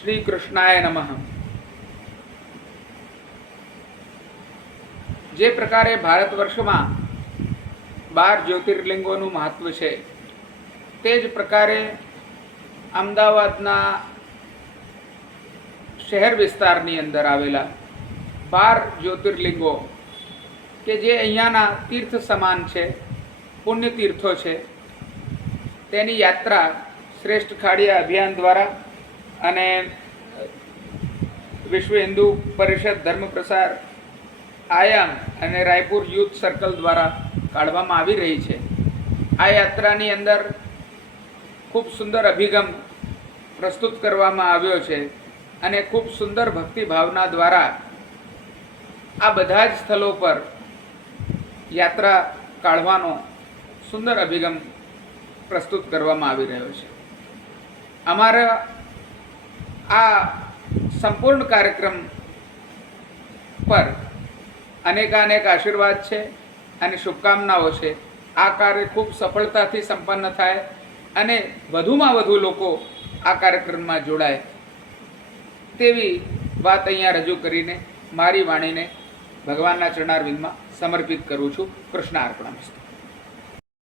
શ્રી કૃષ્ણાય નમઃ. જે પ્રકારે ભારત વર્ષમાં બાર જ્યોતિર્લિંગોનું મહત્વ છે, તે જ પ્રકારે અમદાવાદના શહેર વિસ્તારની અંદર આવેલા બાર જ્યોતિર્લિંગો કે જે અહીંયાના તીર્થ સમાન છે પુણ્ય તીર્થો છે, તેની યાત્રા શ્રેષ્ઠ ખાડિયા અભિયાન દ્વારા અને વિશ્વ હિન્દુ પરિષદ ધર્મ પ્રસાર આયામ અને રાયપુર યુથ સર્કલ દ્વારા કાઢવામાં આવી રહી છે. આ યાત્રાની અંદર ખૂબ સુંદર અભિગમ પ્રસ્તુત કરવામાં આવ્યો છે અને ખૂબ સુંદર ભક્તિ ભાવના દ્વારા આ બધા જ સ્થળો પર યાત્રા કાઢવાનો સુંદર અભિગમ પ્રસ્તુત કરવામાં આવી રહ્યો છે. અમારા આ સંપૂર્ણ કાર્યક્રમ પર અનેકાનેક આશીર્વાદ છે અને શુભકામનાઓ છે. આ કાર્ય ખૂબ સફળતાથી સંપન્ન થાય અને વધુમાં વધુ લોકો આ કાર્યક્રમમાં જોડાય. તેવી વાત અહીંયા રજૂ કરીને મારી વાણીને ભગવાનના ચરણારવિંદમાં સમર્પિત કરું છું. કૃષ્ણ અર્પણમસ્તુ